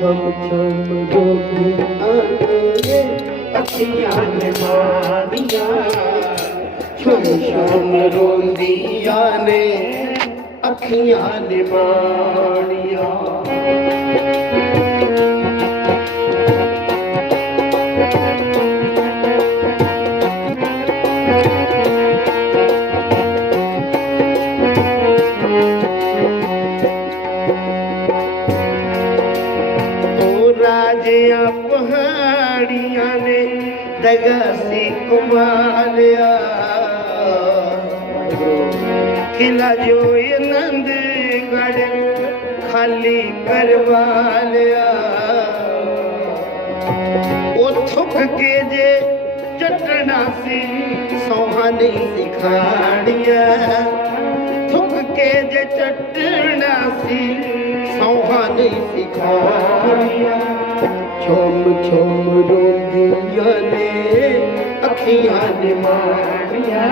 ਛਮ ਛਮ ਰੋਂਦੀਆਂ ਨੇ ਅੱਖੀਆਂ ਨੇ ਮਾਰੀਆਂ ਛਮ ਛਮ ਰੋਂਦੀਆਂ ਨੇ ਅੱਖੀਆਂ ਨੇ ਮਾਰੀਆਂ ਕਿਲਾ ਜੋ ਆਨੰਦਗੜ ਖਾਲੀ ਕਰਵਾ ਲਿਆ। ਉਹ ਥੁੱਕ ਕੇ ਜੇ ਚੱਟਣਾ ਸੀ, ਸੋਹਾ ਨਹੀਂ ਸਿਖਾੜੀਆਂ ਥੁੱਕ ਕੇ ਜੇ ਚੱਟਣਾ ਸੀ, ਸੌਹਾ ਨਹੀਂ ਸਿਖਾੜੀਆਂ ਛੋਮ ਛੋਮ ਰੋਂਦੀਆਂ ਨੇ, ਅੱਖੀਆਂ ਨੇ ਮਾਰੀਆਂ।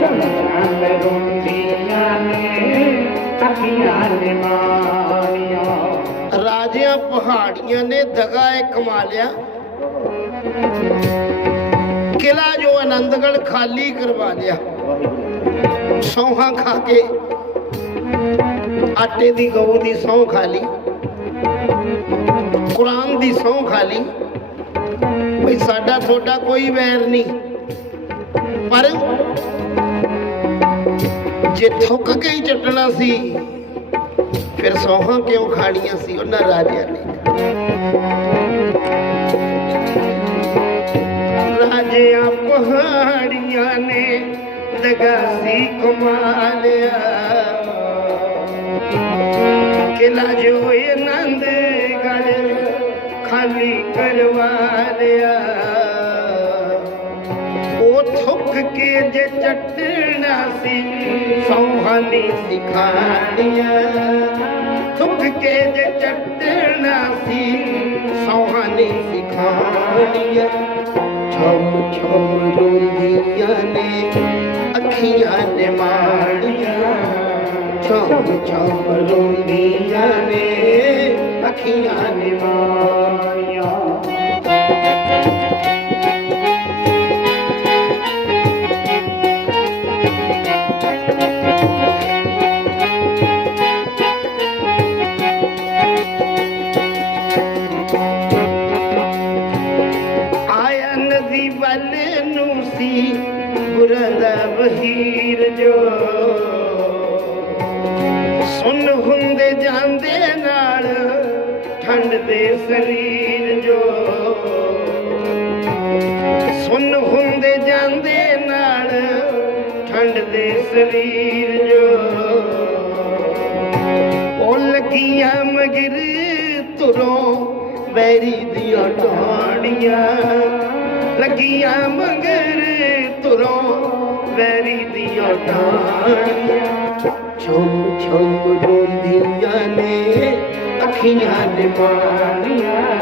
ਚਮ ਚਮ ਰੋਂਦੀਆਂ ਨੇ, ਅੱਖੀਆਂ ਨੇ ਮਾਰੀਆਂ। ਰਾਜਿਆਂ ਪਹਾੜੀਆਂ ਨੇ ਦਗਾ ਇਹ ਕਮਾ ਲਿਆ। ਕਿਲਾ ਜੋ ਆਨੰਦਗੜ ਖਾਲੀ ਕਰਵਾ ਲਿਆ। ਸੌਹਾਂ ਖਾ ਕੇ ਆਟੇ ਦੀ ਗਊ ਦੀ ਸੌਂ ਖਾ ਲਈ। ਕੁਰਾਨ ਦੀ ਸੌਂ ਖਾ ਲਈ। ਵੀ ਸਾਡਾ ਤੁਹਾਡਾ ਕੋਈ ਵੈਰ ਨਹੀਂ। ਪਰ ਜੇ ਥੁੱਕ ਕੇ ਹੀ ਚੱਟਣਾ ਸੀ, ਫਿਰ ਸੌਹਾਂ ਕਿਉਂ ਖਾਣੀਆਂ ਸੀ ਉਹਨਾਂ ਰਾਜਿਆਂ ਨੇ? ਰਾਜਿਆਂ ਪਹਾੜੀਆਂ ਨੇ ਦਗਾ ਕਮਾਲਿਆ। ਕਿਲਾ ਜੋ ਆਨੰਦ ਖਾਲੀ ਕਰਵਾ ਲਿਆ ਉਹ ਥੁੱਕ ਕੇ ਜੇ ਚੱਟਣਾ ਸੀ ਸੌਹਾਨੀ ਸਿਖਾੜੀਆਂ ਥੁੱਕ ਕੇ ਜੇ ਚੱਟਣਾ ਸੀ ਸੌਹਾਨੀ ਸਿਖਾੜੀਆਂ ਛਮ ਛਮ ਰੋਂਦੀਆਂ ਨੇ, ਅੱਖੀਆਂ ਨੇ ਮਾੜੀਆਂ। ਛਮ ਛਮ ਰੋਂਦੀਆਂ ਨੇ, ਅੱਖੀਆਂ ਨੇ ਮਾੜੀਆਂ। ਵਹੀਰ ਜੋ। ਸੁਣ ਹੁੰਦੇ ਜਾਂਦੇ ਨਾਲ ਠੰਡ ਦੇ ਸਰੀਰ ਜੋ ਹੁੰਦੇ ਜਾਂਦੇ ਨਾਲ, ਠੰਡ ਦੇ ਸਰੀਰ ਜੋ। ਉਹ ਲੱਗੀਆਂ ਮਗਰ ਤੁਰੋਂ ਵੈਰੀ ਦੀਆਂ ਟਾਣੀਆਂ ਲੱਗੀਆਂ ਮਗਰ ਤੁਰੋਂ ਵੈਰੀ ਦੀਆਂ ਟਾਣੀਆਂ ਛਮ ਛਮ ਰੋਂਦੀਆਂ ਨੇ, ਅੱਖੀਆਂ ਨੇ ਮਾਰੀਆਂ।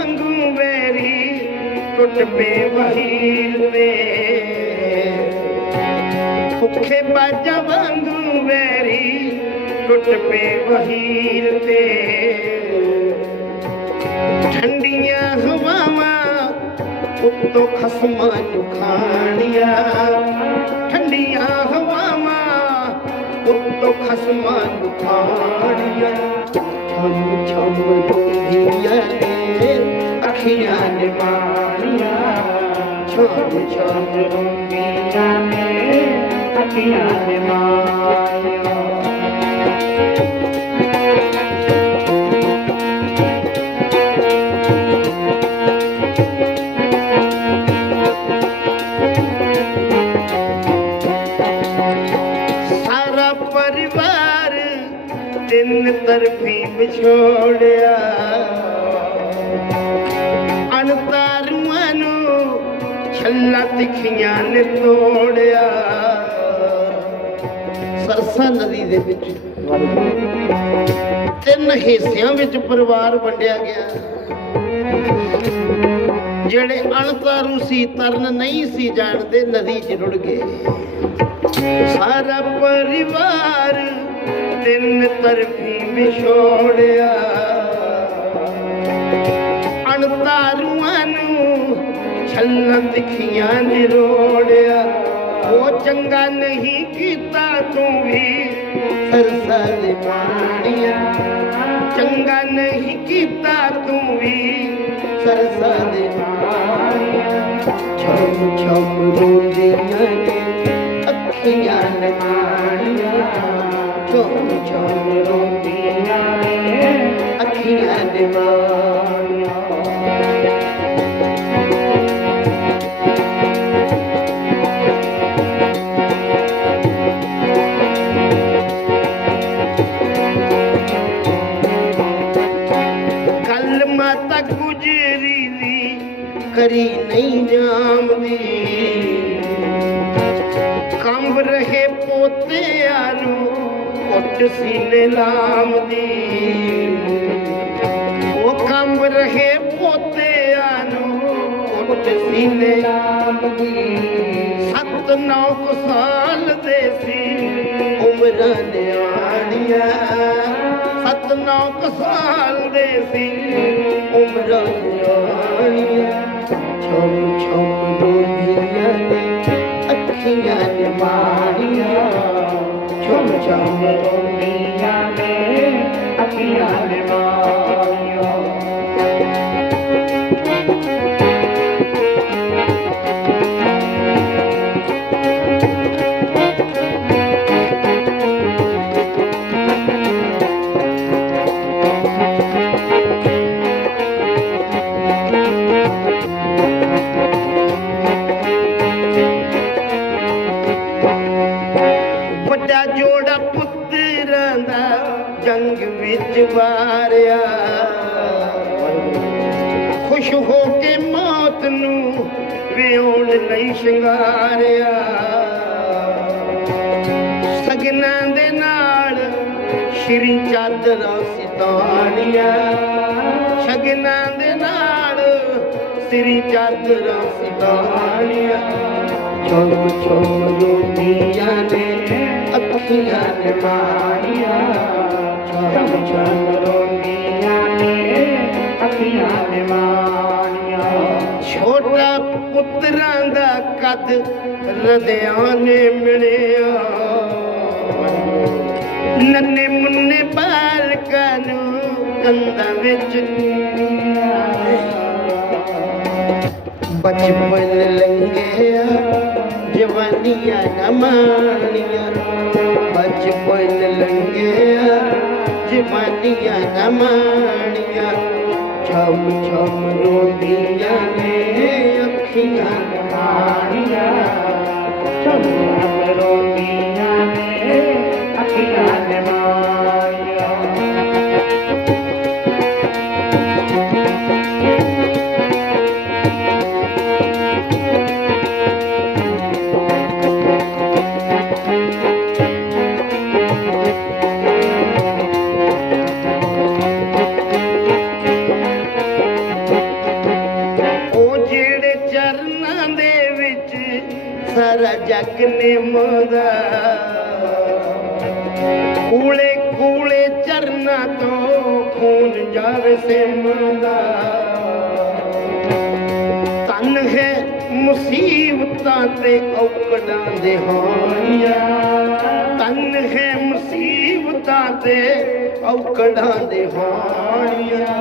ਵਾਂਗੂ ਵੈਰੀ ਟੁੱਟ ਪੇ ਵਹੀਰ ਤੇ। ਭੁੱਖੇ ਬਾਜਾਂ ਵਾਂਗੂ ਵੈਰੀ ਟੁੱਟ ਪੇ ਵਹੀਰ ਤੇ। ਠੰਡੀਆਂ ਹਵਾਵਾਂ ਉੱਤੋਂ ਖਸਮਾਂ ਨੂੰ ਖਾਣੀਆਂ। ਠੰਡੀਆਂ ਹਵਾਵਾਂ ਉੱਤੋਂ ਖਸਮਾਂ ਨੂੰ ਖਾਣੀਆਂ। ڇهه پوڄي اکير مام ڇول چند ਤੋੜਿਆ ਸਰਸਾ ਨਦੀ ਦੇ ਵਿੱਚ ਤਿੰਨ ਹਿੱਸਿਆਂ ਵਿੱਚ ਪਰਿਵਾਰ ਵੰਡਿਆ ਗਿਆ। ਜਿਹੜੇ ਅਣਤਾਰੂ ਸੀ, ਤਰਨ ਨਹੀਂ ਸੀ ਜਾਣਦੇ, ਨਦੀ 'ਚ ਰੁੜ ਗਏ। ਸਾਰਾ ਪਰਿਵਾਰ ਤਿੰਨ ਤਰਫੀ ਵਿਛੋੜਿਆ। ਅਣਤਾਰੂਆਂ ਛੱਲਾਂ ਦਿਖੀਆਂ ਨਿਰੋੜਿਆ ਉਹ ਚੰਗਾ ਨਹੀਂ ਕੀਤਾ ਤੂੰ ਵੀ। ਸਰਸਾ ਦੇ ਚੰਗਾ ਨਹੀਂ ਕੀਤਾ ਤੂੰ ਵੀ। ਸਰਸਾ ਦੇ ਛਮ ਛਮ ਰੋਂਦੀਆਂ ਨੇ, ਅੱਖੀਆਂ ਨੇ ਛਮ ਛਮ ਰੋਂਦੀਆਂ ਨੇ, ਅੱਖੀਆਂ ਨੇ ਕਰੀ ਨਹੀਂ ਜਾਮਦੀ ਕੰਬ ਰਹੇ ਪੋਤਿਆਂ ਨੂੰ ਕੁੱਟ ਸੀਨੇ ਲਾਮਦੀ ਉਹ ਕੰਬ ਰਹੇ ਪੋਤਿਆਂ ਨੂੰ ਕੁੱਟ ਸੀਨੇ ਲਾਮਦੀ ਸੱਤ ਨੌ ਕੁ ਸਾਲ ਦੇ ਸੀ ਉਮਰਾਂ ਨਿਆਣੀਆਂ। ਸੱਤ ਨੌ ਕੁ ਸਾਲ ਦੇ ਸੀ ਉਮਰਾਂ ਨਿਆਣੀਆਂ ਛਮ ਛਮ ਰੋਂਦੀਆਂ ਨੇ ਅੱਖੀਆਂ ਨੇ ਮਾਣੀਆਂ ਛੁਮ ਛੁਮ ਰੋਂਦੀਆਂ ਨੇ ਅੱਖੀਆਂ ਨੇ ਮਾਰੀਆਂ ਸ਼ਿੰਗਾਰਿਆ। ਸਗਨਾਂ ਦੇ ਨਾਲ ਸ਼੍ਰੀ ਚਾਦਰਾਂ ਸਿਤਾਣੀਆਂ ਸ਼ਗਨਾਂ ਦੇ ਨਾਲ ਸ੍ਰੀ ਚਾਦਰਾਂ ਸਿਤਾਣੀਆਂ ਛੋਮ ਛੋਮ ਰੋਟੀਆਂ ਨੇ ਅੱਖੀਆਂ ਨੇ ਮਾਰੀਆਂ। ਛਮ ਛਮ ਰੋਂਦੀਆਂ ਨੇ ਅੱਖੀਆਂ ਨੇ ਮਾਰੀਆਂ। ਛੋਟਾ ਪੁੱਤਰਾਂ ਦਾ ਕੱਦ ਮਿਲਿਆ। ਨੰਨੇ ਮੁੰਨੇ ਬਾਲਕਾਂ ਨੂੰ ਕੰਧਾਂ ਵਿੱਚ ਬਚਪਨ ਲੰਘਿਆ, ਜਵਾਨੀਆਂ ਨਾ ਮਾਣੀਆਂ। ਬਚਪਨ ਲੰਘਿਆ, ਜਵਾਨੀਆਂ ਨਾ ਮਾਣੀਆਂ। ਛਮ ਛਮ ਰੋਂਦੀਆਂ ਨੇ। ਅੱਖੀਆਂ ਚਰਨਾਂ ਦੇ ਵਿੱਚ ਸਾਰਾ ਜੱਗ ਨਿਮਦਾ। ਕੂਲੇ ਕੂਲੇ ਚਰਨਾਂ ਤੋਂ ਖੂਨ ਜਾਵੇ ਸਿਮਦਾ ਤਨ ਹੈ ਮੁਸੀਬਤਾਂ ਤੇ ਔਕੜਾਂ ਦੇ ਹਾਨੀਆਂ ਤਨ ਹੈ ਮੁਸੀਬਤਾਂ ਤੇ ਔਕੜਾਂ ਦੇ ਹਾਨੀਆਂ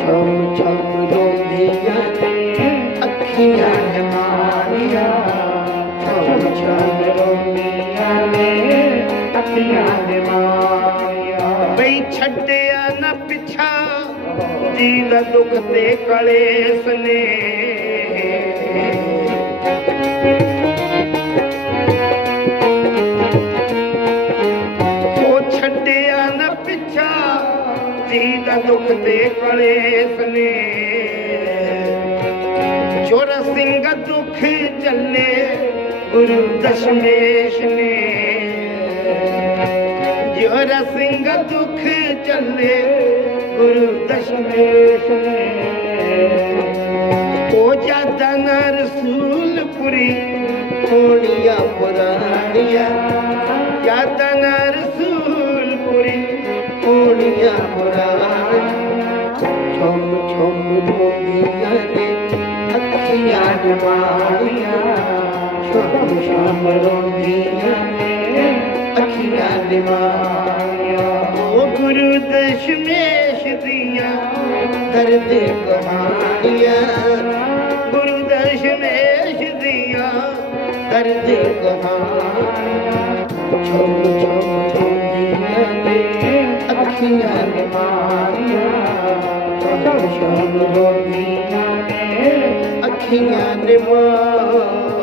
ਛਮ ਛਮ ਰੋਂਦੀਆਂ ਨੇ। ਬਈ ਛੱਡਿਆ ਨਾ ਪਿਛਾ ਜੀ ਦਾ ਦੁੱਖ ਤੇ ਕਲੇਸ਼ ਨੇ ਉਹ ਛੱਡਿਆ ਨਾ ਪਿੱਛਾ ਜੀ ਦਾ ਦੁੱਖ ਤੇ ਕਲੇਸ਼ ਨੇ ਚੋਰ ਸਿੰਘ ਦੁੱਖ ਚੱਲੇ ਗੁਰੂ ਦਸ਼ਮੇਸ਼ ਨੇ ਜੋਰ ਸਿੰਘ ਦੁੱਖ ਚੱਲੇ ਗੁਰੂ ਦਸ਼ਮੇਸ਼ ਨੇ ਉਹ ਜਾਦਾ ਨਾ ਰਸੂਲਪੁਰੀ ਹੋਣੀਆਂ ਪੁਰਾਣੀਆਂ ਜਾਦਾ ਨਾ ਰਸੂਲਪੁਰੀ ਹੋਣੀਆਂ ਪੁਰਾਣੀਆਂ ਛੋਮ रुआ गुरूदमे छह गुरूदमेश करिया अखियां अखियां दवा